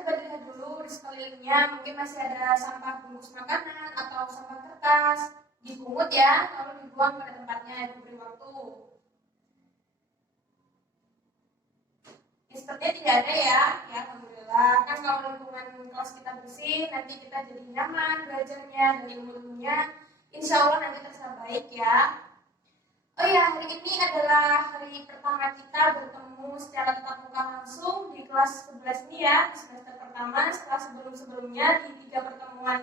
coba dilihat dulu di sekelilingnya, mungkin masih ada sampah bungkus makanan atau sampah kertas, dipungut ya, lalu dibuang pada tempatnya, diberi waktu. Ini sepertinya tidak ada ya, alhamdulillah. Kan kalau lingkungan kelas kita bersih, nanti kita jadi nyaman belajarnya dan ilmunya, insya Allah nanti terasa baik ya. Oh ya, hari ini adalah hari pertama kita bertemu secara tatap muka langsung di kelas 11 ini ya, di semester pertama. Setelah sebelum-sebelumnya di 3 pertemuan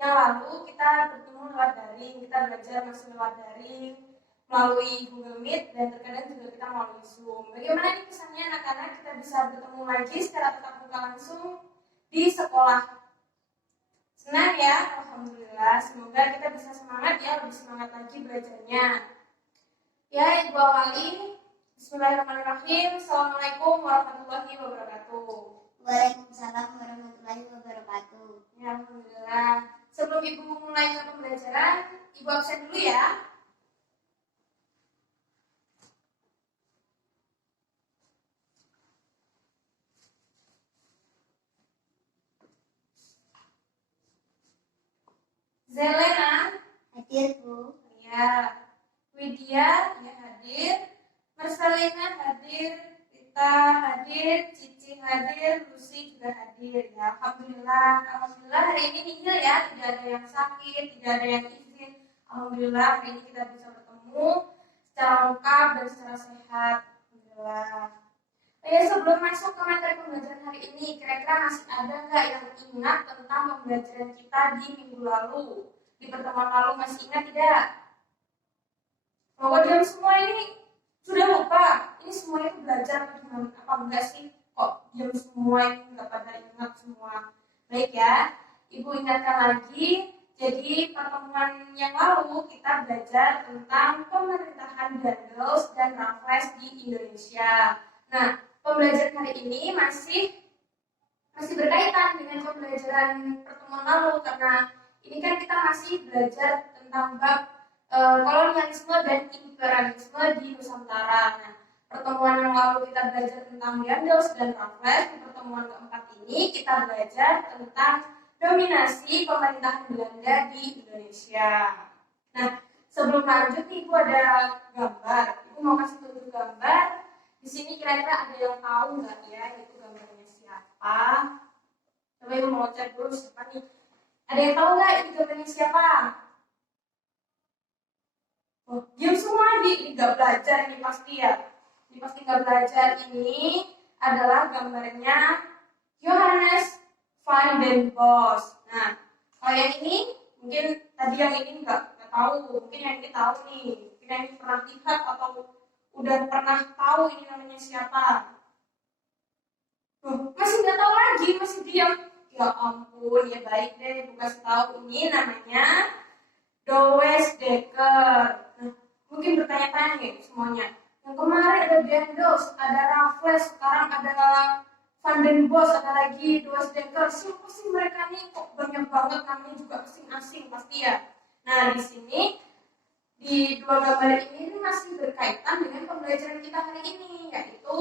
yang lalu kita bertemu lewat daring, kita belajar masih lewat daring melalui Google Meet dan terkadang juga kita melalui Zoom. Bagaimana nih kesannya anak-anak kita bisa bertemu lagi secara tatap muka langsung di sekolah? Senang ya, alhamdulillah. Semoga kita bisa semangat ya, lebih semangat lagi belajarnya. Ya, Ibu awali. Bismillahirrahmanirrahim. Assalamualaikum warahmatullahi wabarakatuh. Waalaikumsalam warahmatullahi wabarakatuh. Ya, alhamdulillah. Sebelum Ibu mulai ke pembelajaran, Ibu absen dulu ya. Zelena Hadir, Bu. ya. Widya ya hadir, Marcelina hadir, Rita hadir, Cici hadir, Lucy juga hadir ya. Alhamdulillah hari ini nihil ya, tidak ada yang sakit, tidak ada yang izin. Alhamdulillah hari ini kita bisa bertemu secara lengkap dan secara sehat. Alhamdulillah. Ya, sebelum masuk ke materi pembelajaran hari ini, kira-kira masih ada nggak yang ingat tentang pembelajaran kita di minggu lalu? Di pertemuan lalu masih ingat tidak? Bahwa diam semua ini sudah lupa. Ini semuanya itu belajar apa enggak sih? Kok diam semua ini enggak pada ingat semua? Baik ya, Ibu ingatkan lagi. Jadi pertemuan yang lalu kita belajar tentang pemerintahan Daendels dan Raffles di Indonesia. Nah, pembelajaran hari ini masih berkaitan dengan pembelajaran pertemuan lalu karena ini kan kita masih belajar tentang bab kolonialisme dan imperialisme di Nusantara. Nah, pertemuan yang lalu kita belajar tentang Daendels dan Raffles. Di pertemuan keempat ini kita belajar tentang dominasi pemerintahan Belanda di Indonesia. Nah, sebelum lanjut nih, Ibu ada gambar. Ibu mau kasih tunjuk gambar. Di sini kira-kira ada yang tahu nggak ya itu gambarnya siapa? Coba Ibu mau cek dulu siapa nih. Ada yang tahu nggak ini gambarnya siapa? Oh, diam semua ini nggak belajar ini pasti ya. Ini pasti nggak belajar. Ini adalah gambarnya Johannes van den Bos. Nah, kalau yang ini mungkin tadi yang ini nggak tahu. Mungkin yang ini tahu nih. Mungkin yang ini pernah lihat atau udah pernah tahu ini namanya siapa. Masih nggak tahu lagi, masih diam. Ya ampun, ya baik deh, bukan tahu ini namanya Douwe Dekker. Nah, mungkin bertanya-tanya nih semuanya. Yang kemarin ada Daendels, ada Raffles, sekarang ada Van den Bos, ada lagi Douwe Dekker. Siapa sih mereka nih? Kok banyak banget namanya juga asing-asing pasti ya. Nah, di sini di dua gambar ini masih berkaitan dengan pembelajaran kita hari ini, yaitu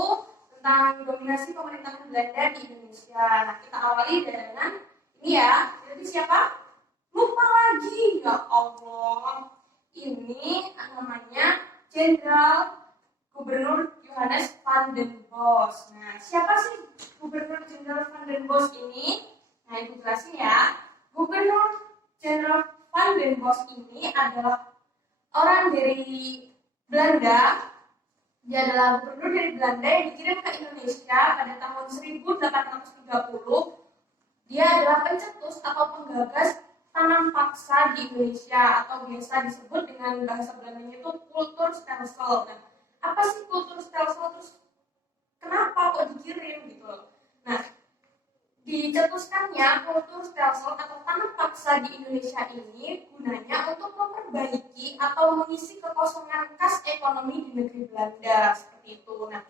tentang dominasi pemerintahan Belanda di Indonesia. Nah, kita awali dengan ini ya. Jadi siapa? Lupa lagi, ya Allah. Ini namanya Jenderal Gubernur Johannes van den Bos. Nah, siapa sih Gubernur Jenderal van den Bos ini? Nah, Ibu jelasin ya. Gubernur Jenderal van den Bos ini adalah orang dari Belanda. Dia adalah gubernur dari Belanda yang dikirim ke Indonesia pada tahun 1830. Dia adalah pencetus atau penggagas tanam paksa di Indonesia atau biasa disebut dengan bahasa Belandanya itu kulturstelsel. Nah, apa sih kulturstelsel? Terus kenapa kok dikirim gitu? Nah, dicetuskannya kulturstelsel atau tanam paksa di Indonesia ini gunanya untuk memperbaiki atau mengisi kekosongan kas ekonomi di negeri Belanda seperti itu. Nah,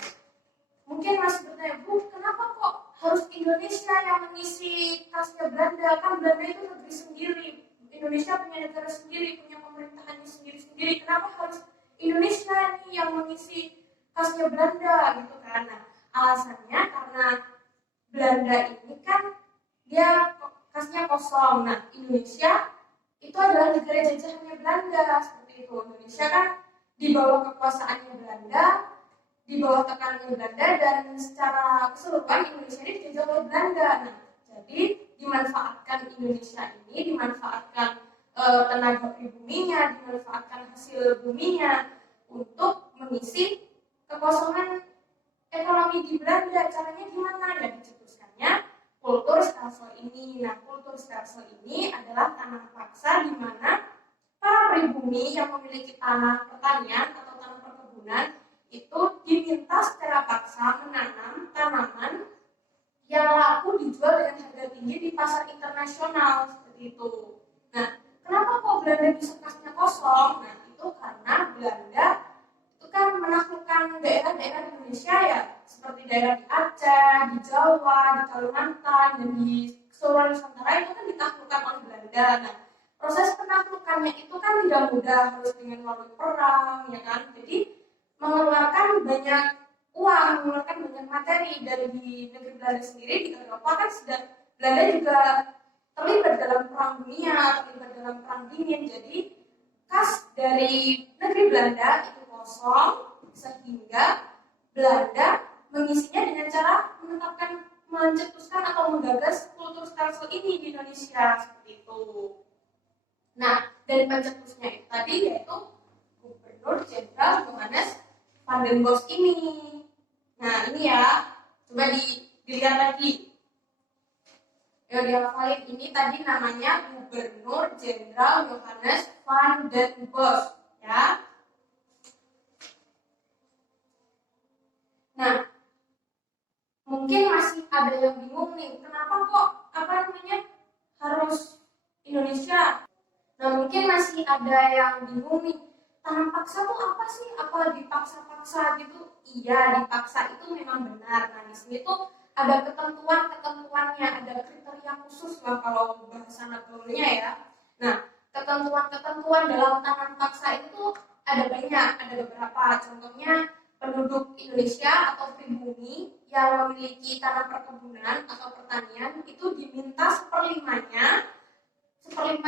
mungkin masih bertanya, Bu, kenapa kok harus Indonesia yang mengisi kasnya Belanda? Kan Belanda itu negeri sendiri, Indonesia punya negara sendiri, punya pemerintahannya sendiri-sendiri. Kenapa harus Indonesia nih yang mengisi kasnya Belanda gitu kan? Nah, alasannya karena Belanda ini kan dia kasnya kosong. Nah, Indonesia itu adalah negara jajahannya Belanda seperti itu. Indonesia kan di bawah kekuasaannya Belanda, di bawah tekanannya Belanda, dan secara keseluruhan Indonesia ini dijajah oleh Belanda. Nah, jadi dimanfaatkan Indonesia ini, dimanfaatkan tenaga pribuminya, dimanfaatkan hasil buminya untuk mengisi kekosongan ekonomi di Belanda. Caranya gimana? Ya dicetuskannya kultur stelsel ini. Nah, kultur stelsel ini adalah tanah paksa di mana para pribumi yang memiliki tanah pertanian atau tanah perkebunan itu diminta secara paksa menanam tanaman yang laku dijual dengan harga tinggi di pasar internasional seperti itu. Nah, kenapa kok Belanda bisa kasnya kosong? Nah, itu karena Belanda itu kan menaklukkan daerah-daerah di Indonesia ya, seperti daerah di Aceh, di Jawa, di Kalimantan, dan di seluruh Nusantara itu kan ditaklukkan oleh Belanda. Nah, proses penaklukannya itu kan tidak mudah, harus dengan melalui perang, ya kan? Jadi mengeluarkan banyak uang, mengeluarkan banyak materi. Dari di negeri Belanda sendiri di Eropa kan sudah Belanda juga terlibat dalam perang dunia, terlibat dalam perang dingin. Jadi kas dari negeri Belanda itu kosong, sehingga Belanda mengisinya dengan cara menetapkan, mencetuskan atau menggagas kultur stelsel ini di Indonesia seperti itu. Nah, dari pencetusnya itu tadi yaitu Gubernur Jenderal Johannes van den Bosch ini. Nah, ini ya, coba dilihat lagi. Ya, dihafalin, ini tadi namanya Gubernur Jenderal Johannes van den Bosch, ya. Nah, mungkin masih ada yang bingung nih, kenapa kok harus Indonesia? Nah, mungkin masih ada yang bingung nih, tanam paksa tuh apa sih? Apa dipaksa-paksa gitu? Iya, dipaksa itu memang benar. Nah, di sini tuh ada ketentuan-ketentuannya, ada kriteria khusus lah kalau bahasa nagaulnya ya. Nah, ketentuan-ketentuan dalam tanam paksa itu ada banyak, ada beberapa. Contohnya, penduduk Indonesia atau pribumi yang memiliki tanah perkebunan atau pertanian itu diminta seperlima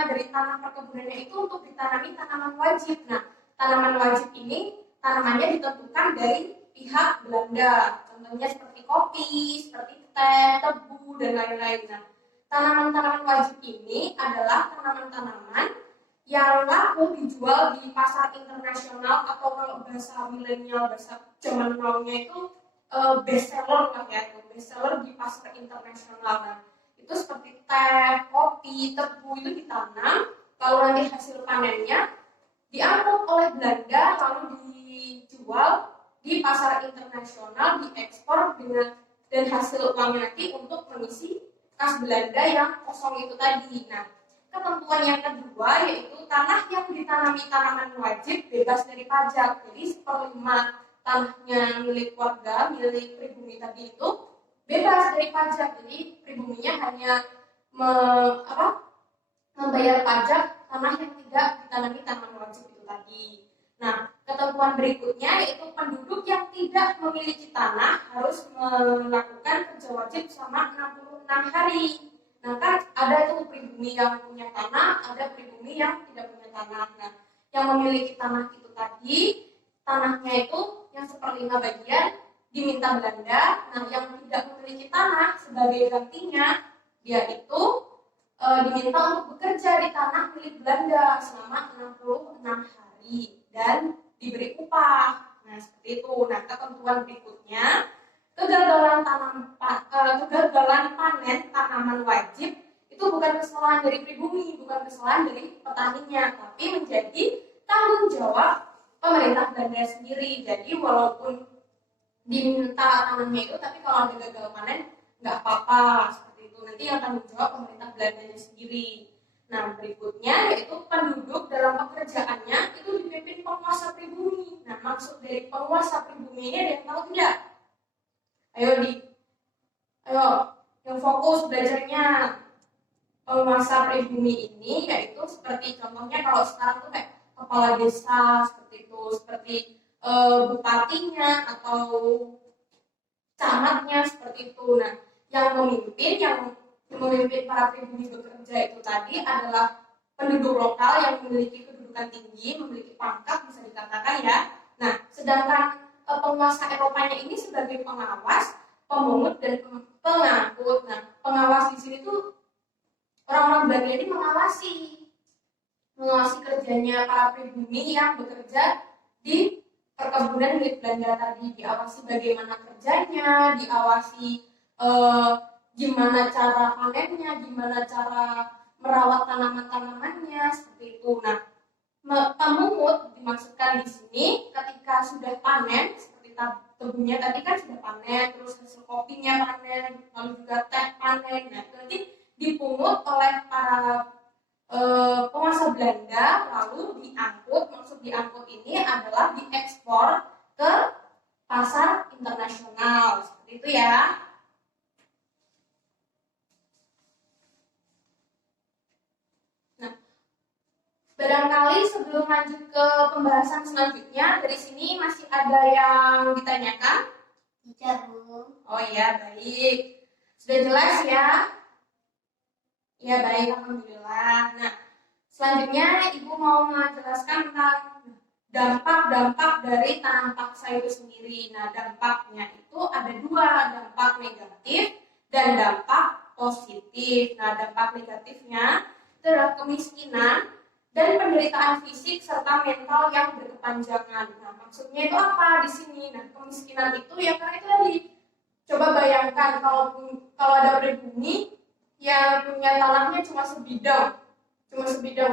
dari tanah perkebunannya itu untuk ditanami tanaman wajib. Nah, tanaman wajib ini tanamannya ditentukan dari pihak Belanda. Contohnya seperti kopi, seperti teh, tebu, dan lain-lain. Nah, tanaman-tanaman wajib ini adalah tanaman-tanaman yang laku dijual di pasar internasional, atau kalau bahasa milenial, bahasa zaman now-nya itu best seller lah ya, itu best seller di pasar internasional. Nah, itu seperti teh, kopi, tebu itu ditanam, kalau nanti hasil panennya diangkut oleh Belanda lalu dijual di pasar internasional, diekspor dan hasil uangnya nanti untuk mengisi kas Belanda yang kosong itu tadi. Nah, ketentuan yang kedua yaitu tanah yang ditanami tanaman wajib bebas dari pajak. Jadi seperlima tanahnya milik warga, milik pribumi tadi itu bebas dari pajak. Jadi pribuminya hanya membayar pajak tanah yang tidak ditanami tanaman wajib itu tadi. Nah, ketentuan berikutnya yaitu penduduk yang tidak memiliki tanah harus melakukan kerja wajib selama 66 hari. Nah, kan ada itu pribumi yang punya tanah, ada pribumi yang tidak punya tanah. Nah, yang memiliki tanah itu tadi, tanahnya itu yang seperlima bagian diminta Belanda. Nah, yang tidak memiliki tanah sebagai gantinya, dia itu diminta untuk bekerja di tanah milik Belanda selama 66 hari dan diberi upah. Nah, seperti itu. Nah, ketentuan berikutnya, kegagalan panen tanaman wajib itu bukan kesalahan dari pribumi, bukan kesalahan dari petaninya, tapi menjadi tanggung jawab pemerintah Belanda sendiri. Jadi walaupun diminta tanahnya itu, tapi kalau ada gagal panen nggak apa-apa, seperti itu. Nanti yang tanggung jawab pemerintah Belandanya sendiri. Nah, berikutnya yaitu penduduk dalam pekerjaannya itu dipimpin penguasa pribumi. Nah, maksud dari penguasa pribumi ini ada yang tahu tidak? Ayo yang fokus belajarnya. Penguasa pribumi ini yaitu seperti contohnya kalau sekarang tuh kayak kepala desa seperti itu, seperti bupatinya atau camatnya seperti itu. Nah, yang memimpin para pribumi bekerja itu tadi adalah penduduk lokal yang memiliki kedudukan tinggi, memiliki pangkat bisa dikatakan ya. Nah, sedangkan penguasa Eropanya ini sebagai pengawas, pemungut dan pengangkut. Nah, pengawas di sini tuh orang-orang Belanda ini mengawasi kerjanya para pribumi yang bekerja di perkebunan milik Belanda tadi, diawasi bagaimana kerjanya, diawasi gimana cara panennya, gimana cara merawat tanaman-tanamannya seperti itu. Nah, pemungut dimaksudkan di sini ketika sudah panen, seperti tebunya tadi kan sudah panen, terus hasil kopinya panen, lalu juga teh panen. Nah, itu nanti dipungut oleh para penguasa Belanda, lalu diangkut. Maksud diangkut ini adalah diekspor ke pasar internasional, seperti itu ya. Barangkali sebelum lanjut ke pembahasan selanjutnya, dari sini masih ada yang ditanyakan? Tidak, Bu. Oh iya, baik. Sudah jelas ya? Ya, baik, alhamdulillah. Nah, selanjutnya Ibu mau menjelaskan tentang dampak-dampak dari tanam paksa itu sendiri. Nah, dampaknya itu ada dua, dampak negatif dan dampak positif. Nah, dampak negatifnya itu adalah kemiskinan dan penderitaan fisik serta mental yang berkepanjangan. Nah, maksudnya itu apa di sini? Nah, kemiskinan itu ya karena itu tadi. Coba bayangkan kalau ada pribumi yang punya tanahnya cuma sebidang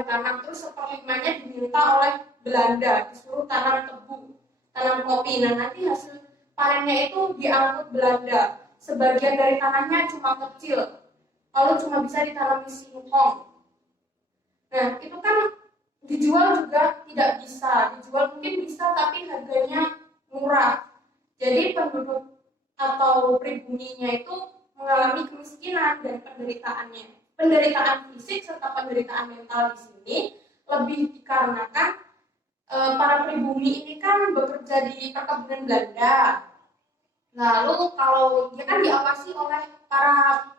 tanah, terus seperlimanya diminta oleh Belanda disuruh tanam tebu, tanam kopi. Nah, nanti hasil panennya itu diangkut Belanda. Sebagian dari tanahnya cuma kecil, lalu cuma bisa ditanam di singkong. Nah, itu kan dijual juga tidak bisa. Dijual mungkin bisa, tapi harganya murah. Jadi penduduk atau pribuminya itu mengalami kemiskinan dan penderitaan fisik serta penderitaan mental di sini lebih dikarenakan para pribumi ini kan bekerja di perkebunan Belanda. Lalu kalau dia kan diawasi oleh para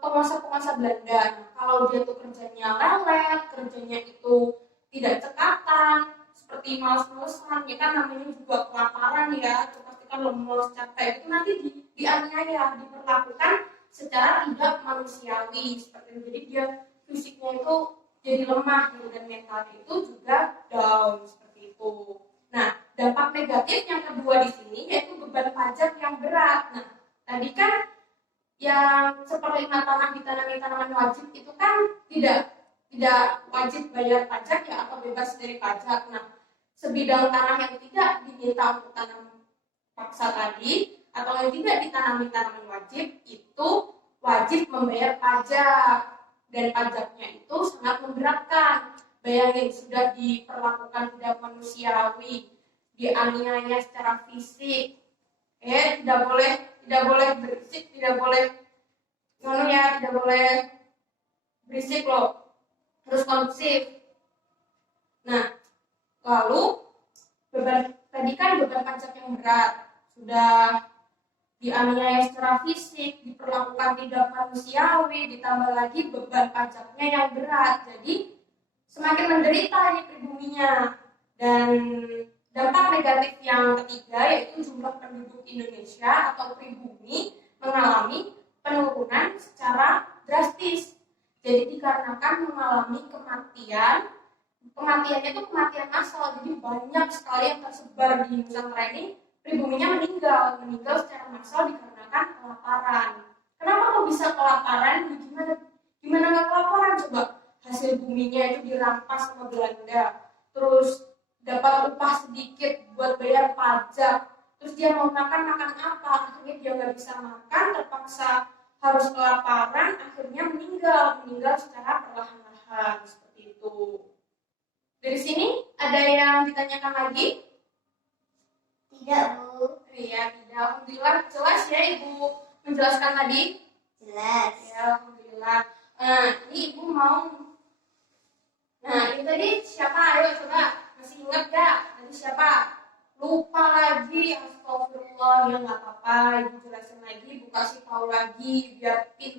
penguasa-penguasa Belanda. Nah, kalau dia tuh kerjanya lelet, kerjanya itu tidak cekatan, seperti malas-malasan, ya kan namanya juga kelaparan ya, itu pasti kan lemes, capek, itu nanti dianiaya, diperlakukan secara tidak manusiawi, seperti itu. Jadi dia fisiknya itu jadi lemah gitu, dan mentalnya itu juga down, seperti itu. Nah, dampak negatif yang kedua di sini yaitu beban pajak yang berat. Nah, tadi kan yang seperlima tanah ditanami tanaman wajib itu kan tidak wajib bayar pajak ya, atau bebas dari pajak. Nah, sebidang tanah yang tidak diminta untuk tanam paksa tadi atau yang tidak ditanami tanaman wajib itu wajib membayar pajak, dan pajaknya itu sangat memberatkan. Bayangin, sudah diperlakukan tidak manusiawi, dianiaya secara fisik, tidak boleh berisik, tidak boleh berisik loh, terus kondusif. Nah, lalu beban pajak yang berat, sudah dianiaya secara fisik, diperlakukan tidak manusiawi, ditambah lagi beban pajaknya yang berat, jadi semakin menderita ini pribuminya. Dan dampak negatif yang ketiga yaitu jumlah penduduk Indonesia atau pribumi mengalami penurunan secara drastis. Jadi dikarenakan mengalami kematiannya itu kematian massal. Jadi banyak sekali yang tersebar di Nusantara ini, pribuminya meninggal secara massal dikarenakan kelaparan. Kenapa kok bisa kelaparan? Gimana nggak kelaparan coba? Hasil buminya itu dirampas sama Belanda, terus dapat upah sedikit buat bayar pajak, terus dia mau makan apa? Akhirnya dia nggak bisa makan, terpaksa harus kelaparan, akhirnya meninggal secara perlahan-lahan, seperti itu. Dari sini ada yang ditanyakan lagi? Tidak, Bu. Iya, tidak. Alhamdulillah jelas ya Ibu menjelaskan tadi. Jelas. Ya, alhamdulillah. Nah, ini Ibu mau. Nah, ini tadi siapa? Ayo coba, masih ingat gak? Tadi siapa? Lupa lagi, astagfirullah, ya nggak apa-apa. Ibu jelasin lagi, Ibu kasih tahu lagi.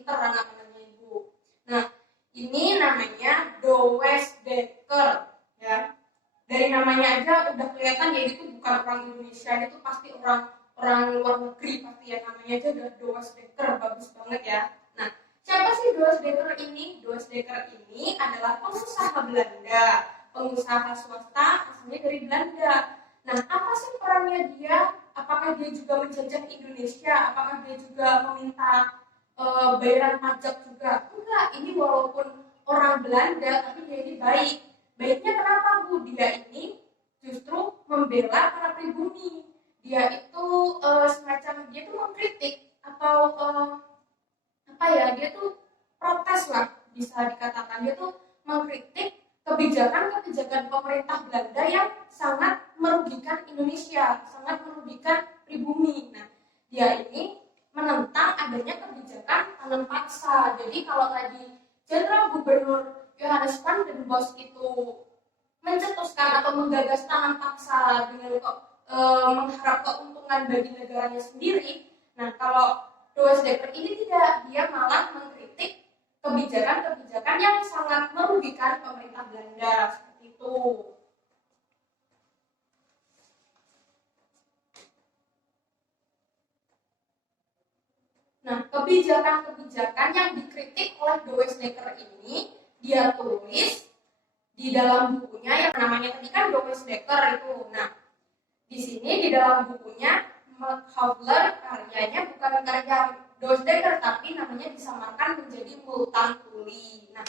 pinter anak-anaknya Ibu. Nah, ini namanya Douwesdekker ya. Dari namanya aja udah kelihatan ya itu bukan orang Indonesia, itu pasti orang luar negeri pasti ya, namanya aja udah Douwesdekker, bagus banget ya. Nah, siapa sih Douwesdekker ini? Douwesdekker ini adalah pengusaha Belanda, pengusaha swasta asalnya dari Belanda. Nah, apa sih perannya dia? Apakah dia juga menjajah Indonesia? Apakah dia juga meminta bayaran pajak juga? Enggak, ini walaupun orang Belanda tapi dia ini baik. Baiknya kenapa Bu? Dia ini justru membela para pribumi. Dia itu semacam dia tuh mengkritik atau apa ya? Dia tuh protes lah bisa dikatakan. Dia tuh mengkritik kebijakan-kebijakan pemerintah Belanda yang sangat merugikan Indonesia, sangat merugikan pribumi. Nah, dia ini menentang adanya kebijakan tanam paksa. Jadi kalau tadi Jenderal Gubernur Johannes van den Bos itu mencetuskan atau menggagas tanam paksa dengan mengharap keuntungan bagi negaranya sendiri. Nah, kalau Douwesdekker ini tidak, dia malah mengkritik kebijakan-kebijakan yang sangat merugikan pemerintah Belanda seperti itu. Nah, kebijakan-kebijakan yang dikritik oleh Douwesdekker ini dia tulis di dalam bukunya yang namanya tadi kan Douwesdekker itu. Nah, di sini di dalam bukunya Machthaler karyanya bukan karya Douwesdekker tapi namanya disamarkan menjadi Multatuli. Nah,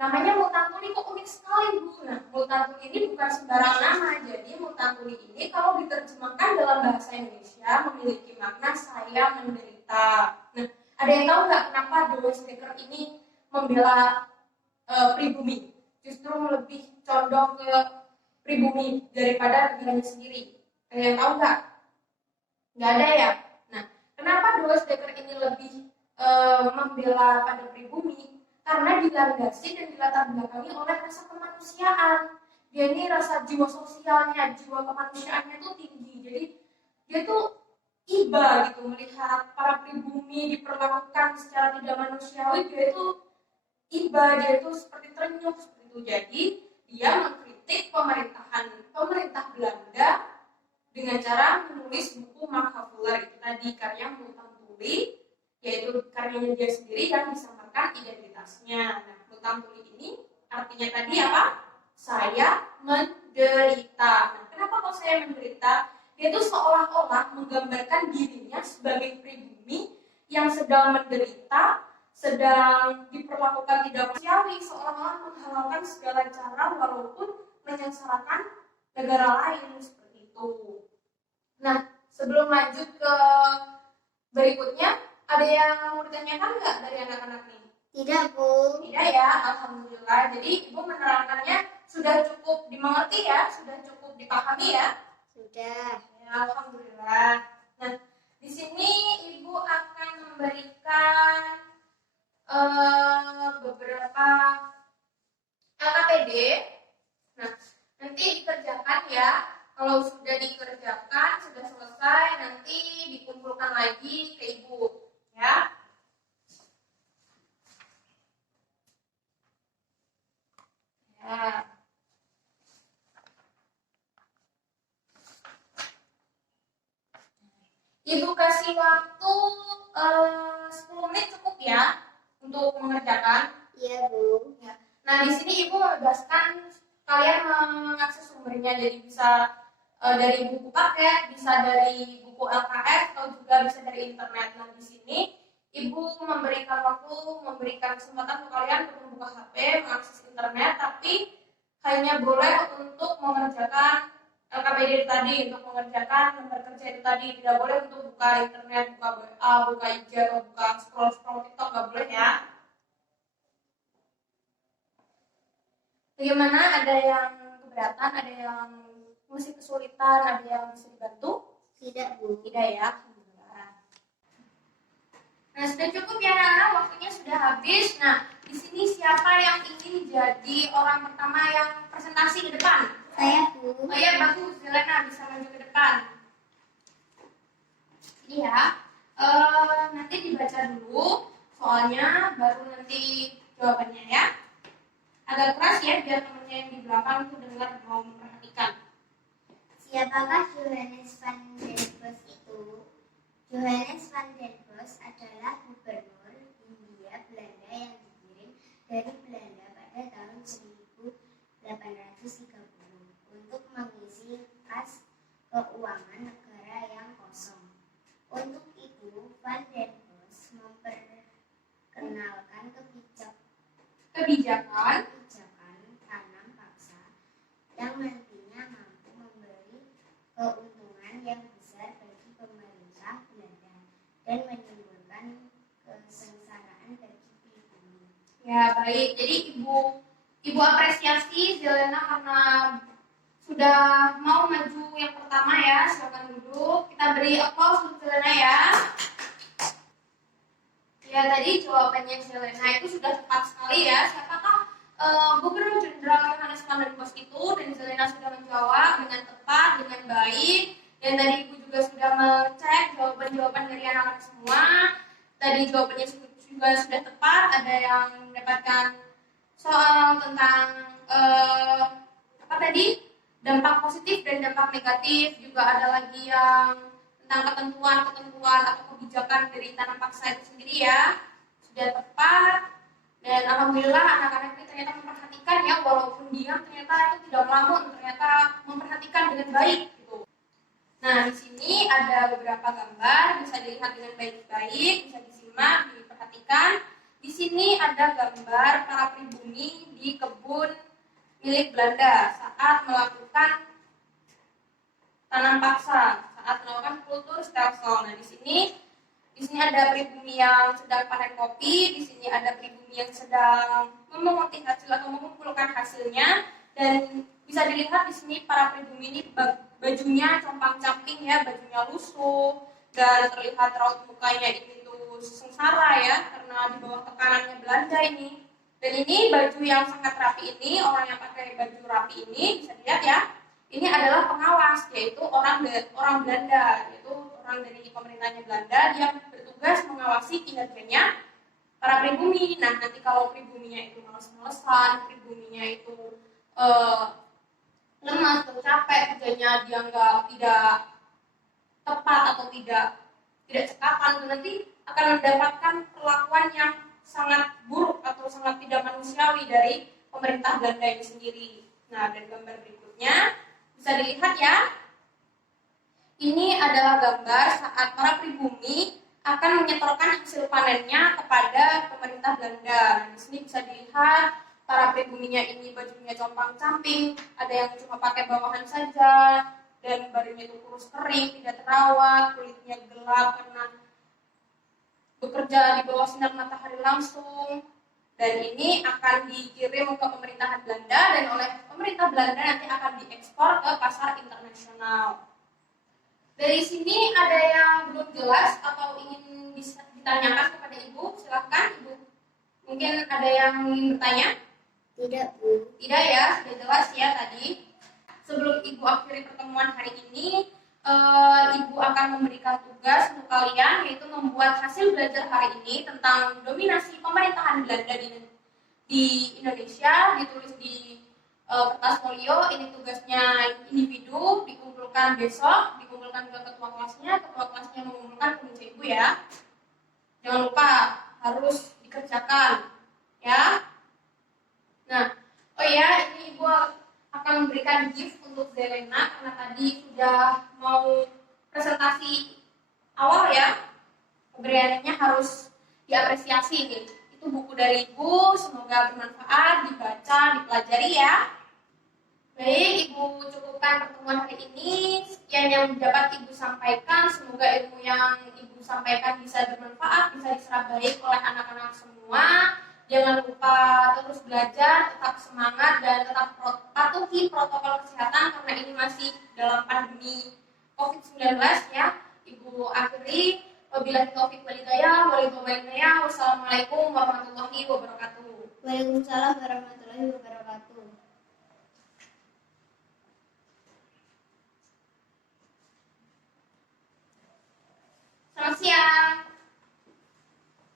namanya Multatuli kok unik sekali Bu. Nah, Multatuli ini bukan sembarang nama. Jadi Multatuli ini kalau diterjemahkan dalam bahasa Indonesia memiliki makna saya menderita. Nah, ada yang tahu nggak kenapa Douwesdekker ini membela pribumi? Justru lebih condong ke pribumi daripada negaranya sendiri. Ada yang tahu nggak? Nggak ada ya. Nah, kenapa Douwesdekker ini lebih membela pada pribumi? Karena dilandasi dan dilatar belakangi oleh rasa kemanusiaan. Dia ini rasa jiwa sosialnya, jiwa kemanusiaannya tuh tinggi. Jadi dia tuh iba gitu melihat para pribumi diperlakukan secara tidak manusiawi. Dia itu iba, dia itu seperti terenyuh seperti itu. Jadi dia mengkritik pemerintah Belanda dengan cara menulis buku Machthaler itu tadi karya Multatuli, yaitu karyanya dia sendiri yang disamarkan identitasnya. Nah, Multatuli ini artinya tadi apa? Saya menderita. Nah, kenapa kok saya menderita? Dia itu seolah-olah menggambarkan dirinya sebagai pribumi yang sedang menderita, sedang diperlakukan tidak manusiawi, seolah-olah menghalalkan segala cara walaupun menyengsarakan negara lain seperti itu. Nah, sebelum lanjut ke berikutnya, ada yang mau ditanyakan nggak dari anak-anak nih? Tidak Bu. Tidak ya, alhamdulillah. Jadi Ibu menerangkannya sudah cukup dimengerti ya, sudah cukup dipahami ya? Sudah. Ya, alhamdulillah. Nah, di sini Ibu akan memberikan beberapa LKPD. Nah, nanti dikerjakan ya. Kalau sudah dikerjakan, sudah selesai, nanti dikumpulkan lagi ke Ibu, ya. Ya. Ibu kasih waktu 10 menit cukup ya untuk mengerjakan. Iya Bu. Ya. Nah, di sini Ibu membebaskan kalian mengakses sumbernya, jadi bisa dari buku paket, bisa dari buku LKS, atau juga bisa dari internet. Nah, di sini Ibu memberikan waktu, memberikan kesempatan untuk kalian untuk membuka HP, mengakses internet, tapi hanya boleh untuk mengerjakan LKPD tadi, untuk mengerjakan lembar kerja itu tadi. Tidak boleh untuk buka internet, buka WA, buka IG, atau buka scroll TikTok, nggak boleh ya. Bagaimana? Ada yang keberatan, ada yang masih kesulitan, ada yang bisa dibantu? Tidak Bu. Tidak ya. Nah, sudah cukup ya Nana, waktunya sudah habis. Nah, di sini siapa yang ingin jadi orang pertama yang presentasi ke depan? Saya Bu. Oh ya, bagus, Zelena bisa maju ke depan. Ini ya, nanti dibaca dulu soalnya baru nanti jawabannya ya. Agak keras ya biar temennya yang di belakang itu dengar mau memperhatikan. Siapakah Johannes van den Bos itu? Johannes van den Bos adalah gubernur Hindia Belanda yang dikirim dari Belanda pada tahun 1830 untuk mengisi kas keuangan negara yang kosong. Untuk itu, Van den Bos memperkenalkan Kebijakan tanam paksa yang nantinya mampu memberi keuntungan yang besar bagi pemerintah Belanda dan menimbulkan kesengsaraan bagi pribumi. ya baik. Jadi ibu apresiasi Zelena karena sudah mau maju yang pertama ya. Silakan duduk. Kita beri applause untuk Zelena ya. Ya tadi jawabannya Zelena itu sudah tepat sekali ya. Siapakah Gubernur Jenderal Johannes van den Bos itu? Dan Zelena sudah menjawab dengan tepat, dengan baik. Dan tadi ibu juga sudah mengecek jawaban-jawaban dari anak-anak semua. Tadi jawabannya juga sudah tepat. Ada yang mendapatkan soal tentang apa tadi? Dampak positif dan dampak negatif. Juga ada lagi yang tentang ketentuan atau kebijakan dari tanam paksa itu sendiri ya. Sudah tepat. Dan alhamdulillah anak-anak ini ternyata memperhatikan ya, walaupun diam ternyata itu tidak melamun, ternyata memperhatikan dengan baik gitu. Nah, di sini ada beberapa gambar, bisa dilihat dengan baik-baik, bisa disimak, diperhatikan. Di sini ada gambar para pribumi di kebun milik Belanda saat melakukan tanam paksa, saat melakukan kultur stelsel. Nah, di sini ada pribumi yang sedang panen kopi, di sini ada pribumi yang sedang memunguti hasil atau mengumpulkan hasilnya, dan bisa dilihat di sini para pribumi ini bajunya compang-camping ya, bajunya lusuh dan terlihat raut mukanya ini tuh sengsara ya karena di bawah tekanannya Belanda ini. Dan ini baju yang sangat rapi ini, orang yang pakai baju rapi ini bisa dilihat ya. Ini adalah pengawas, yaitu orang Belanda, yaitu orang dari pemerintahnya Belanda. Dia bertugas mengawasi kinerjanya para pribumi. Nah, nanti kalau pribuminya itu malas-malesan, pribuminya itu lemas atau capek, kerjanya dianggap tidak tepat atau tidak cekatan, nanti akan mendapatkan perlakuan yang sangat buruk atau sangat tidak manusiawi dari pemerintah Belanda ini sendiri. Nah, dan gambar berikutnya bisa dilihat ya. Ini adalah gambar saat para pribumi akan menyetorkan hasil panennya kepada pemerintah Belanda. Nah, di sini bisa dilihat para pribuminya ini bajunya compang-camping, ada yang cuma pakai bawahan saja, dan badannya itu kurus kering, tidak terawat, kulitnya gelap karena bekerja di bawah sinar matahari langsung. Dan ini akan dikirim ke pemerintahan Belanda, dan oleh pemerintah Belanda nanti akan diekspor ke pasar internasional. Dari sini ada yang belum jelas atau ingin ditanyakan kepada Ibu? Silahkan Ibu. Mungkin ada yang ingin bertanya? Tidak, Bu. Tidak ya, sudah jelas ya tadi. Sebelum Ibu akhiri pertemuan hari ini, Ibu akan memberikan tugas untuk kalian, yaitu membuat hasil belajar hari ini tentang dominasi pemerintahan Belanda di Indonesia, ditulis di kertas folio. Ini tugasnya individu, dikumpulkan besok, dikumpulkan ke ketua kelasnya mengumpulkan ke meja Ibu ya. Jangan lupa harus dikerjakan ya. Nah, oh ya, ini Ibu akan memberikan gift untuk Zelena karena tadi sudah mau presentasi awal ya. Pemberiannya harus diapresiasi nih. Itu buku dari Ibu, semoga bermanfaat, dibaca, dipelajari ya. Baik, Ibu cukupkan pertemuan hari ini. Sekian yang dapat Ibu sampaikan. Semoga ilmu yang Ibu sampaikan bisa bermanfaat, bisa diserap baik oleh anak-anak semua. Jangan lupa terus belajar, tetap semangat, dan tetap patuhi protokol kesehatan karena ini masih dalam pandemi COVID-19 ya. Ibu akhiri, wabillahi taufiq wal hidayah, wassalamualaikum warahmatullahi wabarakatuh. Waalaikumsalam warahmatullahi wabarakatuh.